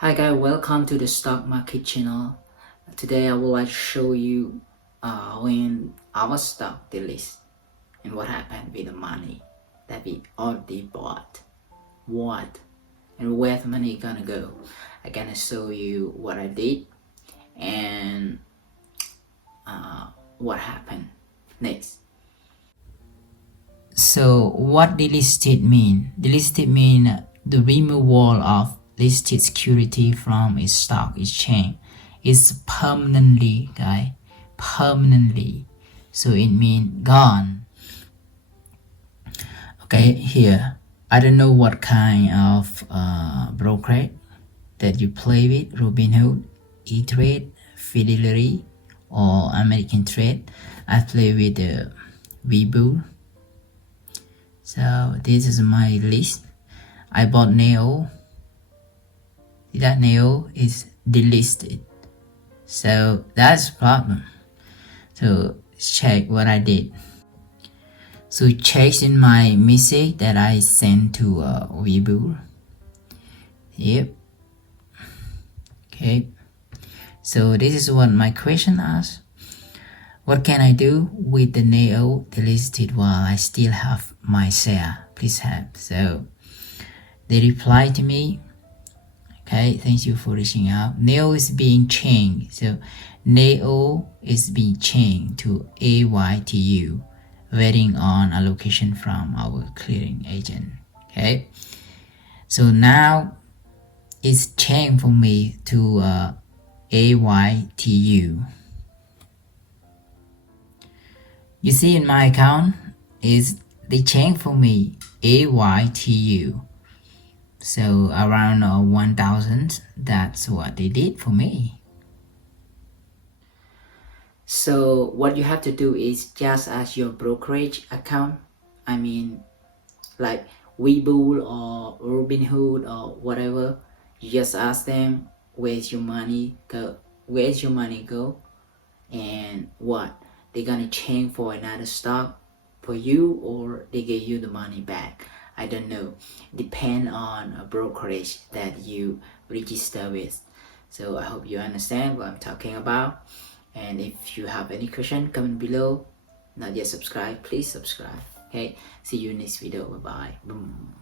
Hi guys, welcome to the stock market channel. Today I would like to show you when our stock delist and what happened with the money that we already bought, what and where the money gonna go. I'm gonna show you what I did and what happened next. So what delisted mean? Delisted mean the removal of listed security from its stock exchange. It's permanently, guys, permanently. So it means gone. Okay, here I don't know what kind of brokerage that you play with, Robinhood, E-Trade, Fidelity, or American Trade. I play with the WEBULL. So this is my list. I bought Neo. That Neo is delisted. So that's a problem. So check what I did. So check in my message that I sent to WEBULL. Yep. Okay. So this is what my question asks. What can I do with the Neo delisted while I still have my share? Please help. So they reply to me. Okay, thank you for reaching out. Neo is being changed. So Neo is being changed to AYTU, waiting on allocation from our clearing agent. Okay, so now it's changed for me to AYTU. You see in my account is they changed for me AYTU. So around 1,000, that's what they did for me. So what you have to do is just ask your brokerage account, I mean like WEBULL or Robinhood or whatever, you just ask them where's your money go, and what they're gonna change for another stock for you, or they give you the money back. I don't know, depend on a brokerage that you register with. So I hope you understand what I'm talking about, and if you have any question, comment below. Not yet subscribed, please subscribe. Okay, see you next video. Bye bye. Boom.